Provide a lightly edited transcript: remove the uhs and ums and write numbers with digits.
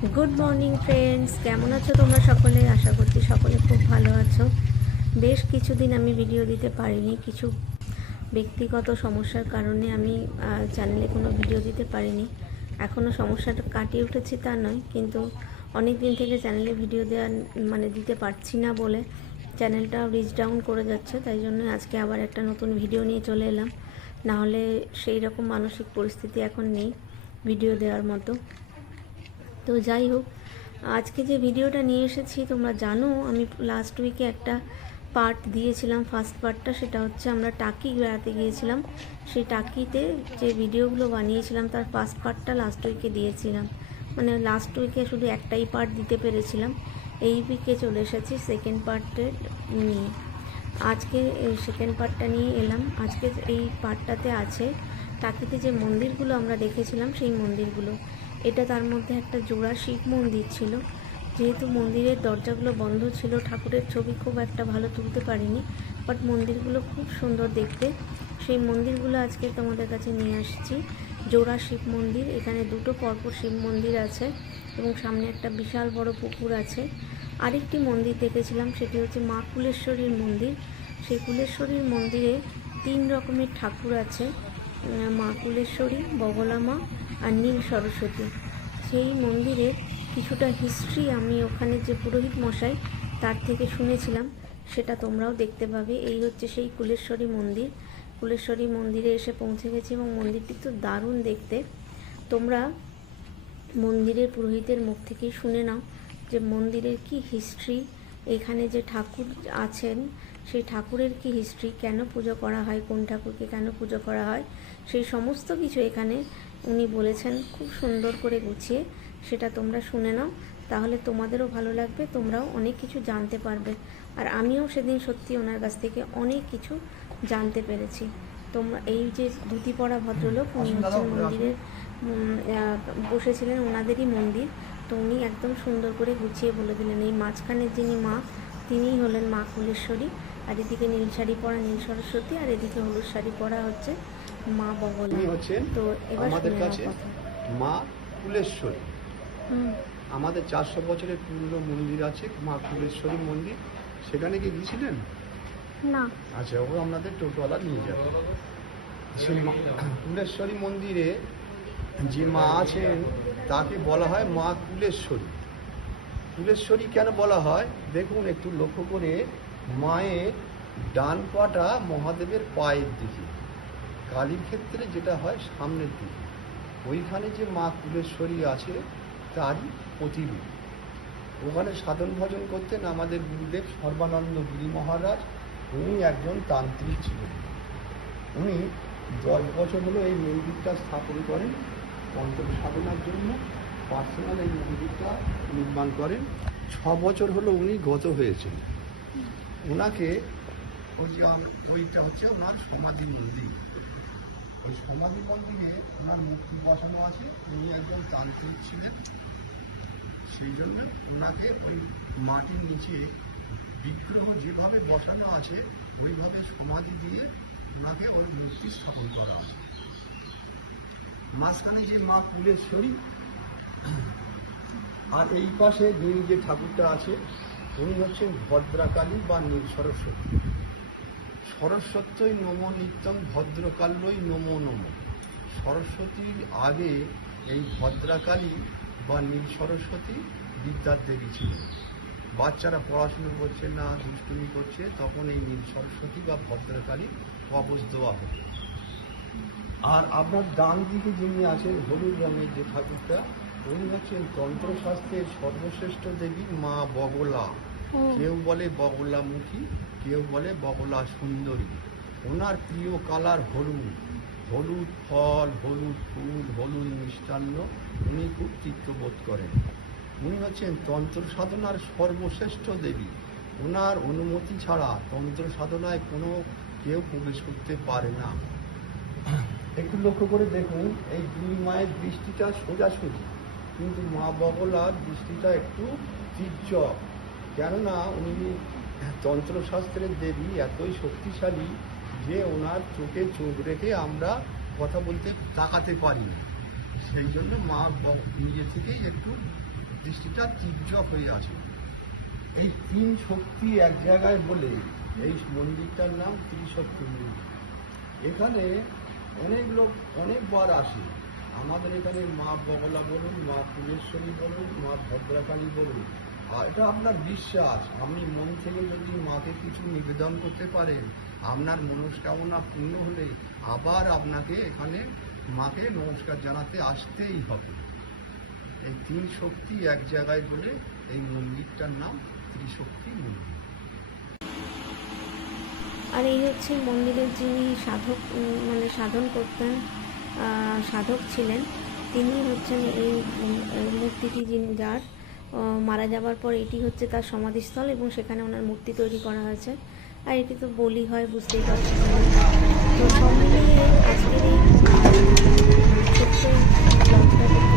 Good morning friends, কেমন আছো তোমরা সকলে? আশা করছি সকলে খুব ভালো আছো। বেশ কিছুদিন আমি ভিডিও দিতে পারিনি, কিছু ব্যক্তিগত সমস্যার কারণে আমি চ্যানেলে কোনো ভিডিও দিতে পারিনি। এখনও সমস্যাটা কাটিয়ে উঠেছি তা নয়, কিন্তু অনেক দিন থেকে চ্যানেলে ভিডিও দেওয়া দিতে পারছি না বলে চ্যানেলটা রিচ ডাউন করে যাচ্ছে। তাই জন্য আজকে আবার একটা নতুন ভিডিও নিয়ে চলে এলাম। নাহলে সেই রকম মানসিক পরিস্থিতি এখন নেই ভিডিও দেওয়ার মতো। তো যাই হোক, আজকে যে ভিডিওটা নিয়ে এসেছি তোমরা জানো, আমি লাস্ট উইকে একটা পার্ট দিয়েছিলাম। ফার্স্ট পার্টটা সেটা হচ্ছে আমরা টাকি বেড়াতে গিয়েছিলাম। সেই টাকিতে যে ভিডিওগুলো বানিয়েছিলাম তার ফার্স্ট পার্টটা লাস্ট উইকে দিয়েছিলাম। লাস্ট উইকে শুধু একটাই পার্ট দিতে পেরেছিলাম। এই উইকে চলে এসেছি সেকেন্ড পার্টের নিয়ে। আজকে সেকেন্ড পার্টটা নিয়ে এলাম। আজকে এই পার্টটাতে আছে টাকিতে যে মন্দিরগুলো আমরা দেখেছিলাম সেই মন্দিরগুলো। এটা তার মধ্যে একটা জোড়া শিব মন্দির ছিল। যেহেতু মন্দিরের দরজাগুলো বন্ধ ছিল, ঠাকুরের ছবি খুব একটা ভালো তুলতে পারিনি, বাট মন্দিরগুলো খুব সুন্দর দেখতে। সেই মন্দিরগুলো আজকে তোমাদের কাছে নিয়ে আসছি। জোড়া শিব মন্দির, এখানে দুটো পরপর শিব মন্দির আছে এবং সামনে একটা বিশাল বড় পুকুর আছে। আরেকটি মন্দির দেখেছিলাম, সেটি হচ্ছে মা কুলেশ্বরীর মন্দির। সেই কুলেশ্বরীর মন্দিরে 3 রকমের ঠাকুর আছে, মা কুলেশ্বরী, বগলা মা আর নীল সরস্বতী। সেই মন্দিরের কিছুটা হিস্ট্রি আমি ওখানে যে পুরোহিত মশাই তার থেকে শুনেছিলাম, সেটা তোমরাও দেখতে পাবে। এই হচ্ছে সেই কুলেশ্বরী মন্দির। কুলেশ্বরী মন্দিরে এসে পৌঁছে গেছি এবং মন্দিরটি তো দারুণ দেখতে। তোমরা মন্দিরের পুরোহিতের মুখ থেকেই শুনে নাও যে মন্দিরের কি হিস্ট্রি, এখানে যে ঠাকুর আছেন সেই ঠাকুরের কি হিস্ট্রি, কেন পুজো করা হয়, কোন ঠাকুরকে কেন পুজো করা হয়, সেই সমস্ত কিছু এখানে উনি বলেছেন খুব সুন্দর করে গুছিয়ে। সেটা তোমরা শুনে নাও, তাহলে তোমাদেরও ভালো লাগবে, তোমরাও অনেক কিছু জানতে পারবে। আর আমিও সেদিন সত্যি ওনার কাছ থেকে অনেক কিছু জানতে পেরেছি। তোমরা এই যে ধুতি পরা ভদ্রলোক, উনি হচ্ছেন মন্দিরের বসেছিলেন, ওনাদেরই মন্দির। তো উনি একদম সুন্দর করে গুছিয়ে বলে দিলেন। এই মাঝখানের যিনি মা, তিনিই হলেন মা কুলেশ্বরী। আর এদিকে নীল শাড়ি পরা নীল সরস্বতী, আর এদিকে হলুদ শাড়ি পরা হচ্ছে মা বগলা। তো এবার আমাদের কাছে মা কুলেশ্বরী। আমাদের 400 বছরের পুরনো মন্দির আছে মা কুলেশ্বরী মন্দির। সেখানে কি গিয়েছিলেন? না। আচ্ছা, ও আপনাদের টোটোওয়ালা নিয়ে যাবে। সেই কুলেশ্বরী মন্দিরে যে মা আছেন তাকে বলা হয় মা কুলেশ্বরী। কুলেশ্বরী কেন বলা হয় দেখুন একটু লক্ষ্য করে। মায়ের ডান পাটা মহাদেবের পায়ের দিকে, কালীর ক্ষেত্রে যেটা হয় সামনের দিকে। ওইখানে যে মা কুলেশ্বরী আছে তারই প্রতিরূপ। ওখানে সাধন ভজন করতেন আমাদের গুরুদেব সর্বানন্দ গিরি মহারাজ। উনি একজন তান্ত্রিক ছিলেন। উনি 10 বছর হলো এই মন্দিরটা স্থাপন করেন তন্ত্র সাধনার জন্য। পার্সোনাল এই মন্দিরটা নির্মাণ করেন। 6 বছর হলো উনি গত হয়েছেন। ওনাকে ওইটা হচ্ছে ওনার সমাধি মন্দির। ওই সমাধি মন্দিরে ওনার মূর্তি বসানো আছে। উনি একজন তান্ত্রিক ছিলেন, সেই জন্য ওনাকে ওই মাটির নিচে বিগ্রহ যেভাবে বসানো আছে ওইভাবে সমাধি দিয়ে ওনাকে ওর মূর্তি স্থাপন করা আছে। মাঝখানে যে মা কুলেশ্বরী, আর এই পাশে নীল যে ঠাকুরটা আছে উনি হচ্ছেন ভদ্রাকালী বা নীল সরস্বতী। সরস্বত্যই নমো নিত্যম ভদ্রকাল্যই নমো নমো। সরস্বতীর আগে এই ভদ্রাকালী বা নীল সরস্বতী বিদ্যার দেবী ছিলেন। বাচ্চারা পড়াশুনো করছে না, দুষ্টুমি করছে, তখন এই নীল সরস্বতী বা ভদ্রকালী কবচ দেওয়া হতো। আর আপনার ডান দিকে যিনি আছেন হলুদ রঙের যে ঠাকুরটা, উনি হচ্ছেন তন্ত্রশাস্ত্রের সর্বশ্রেষ্ঠ দেবী মা বগলা। কেউ বলে বগলামুখী, কেউ বলে বগলা সুন্দরী। ওনার প্রিয় কালার হলুদ। হলুদ ফল, হলুদ ফুল, হলুদ মিষ্টান্ন উনি খুব তৃপ্তবোধ করেন। উনি হচ্ছেন তন্ত্র সাধনার সর্বশ্রেষ্ঠ দেবী। ওনার অনুমতি ছাড়া তন্ত্র সাধনায় কোনো কেউ প্রবেশ করতে পারে না। একটু লক্ষ্য করে দেখুন, এই দুই মায়ের দৃষ্টিটা সোজাসুজি, কিন্তু মা বগলার দৃষ্টিটা একটু তীর্যক। কেননা উনি তন্ত্রশাস্ত্রের দেবী এতই শক্তিশালী যে ওনার চোখে চোখ রেখে আমরা কথা বলতে তাকাতে পারি না। সেই জন্য মা নিজে থেকেই একটু দৃষ্টিটা তীব্র হয়ে আছে। এই তিন শক্তি এক জায়গায় বলে এই মন্দিরটার নাম ত্রিশক্তি মন্দির। এখানে অনেক লোক অনেকবার আসে। আমাদের এখানে মা বগলা বলুন, মা ফুলেশ্বরী বলুন, মা ভদ্রাকালী বলুন, আর এটা আপনার বিশ্বাস। আপনি মন থেকে যদি মাকে কিছু নিবেদন করতে পারেন, আপনার মনস্কামনা পূর্ণ হলে আবার আপনাকে এখানে মাকে নমস্কার জানাতে আসতেই হবে। এই তিন শক্তি এক জায়গায় বলে এই মন্দিরটার নাম ত্রিশক্তি মন্দির। আর এই হচ্ছে মন্দিরের যিনি সাধক মানে সাধন করতেন, সাধক ছিলেন, তিনি হচ্ছেন এই মূর্তিটি যিনি যার মারা যাবার পর এটি হচ্ছে তার সমাধিস্থল এবং সেখানে ওনার মূর্তি তৈরি করা হয়েছে। আর এটি তো বলি হয়, বুঝতেই পারছেন। তো সব মিলিয়ে আজকের এই ছোট্ট ব্লগটা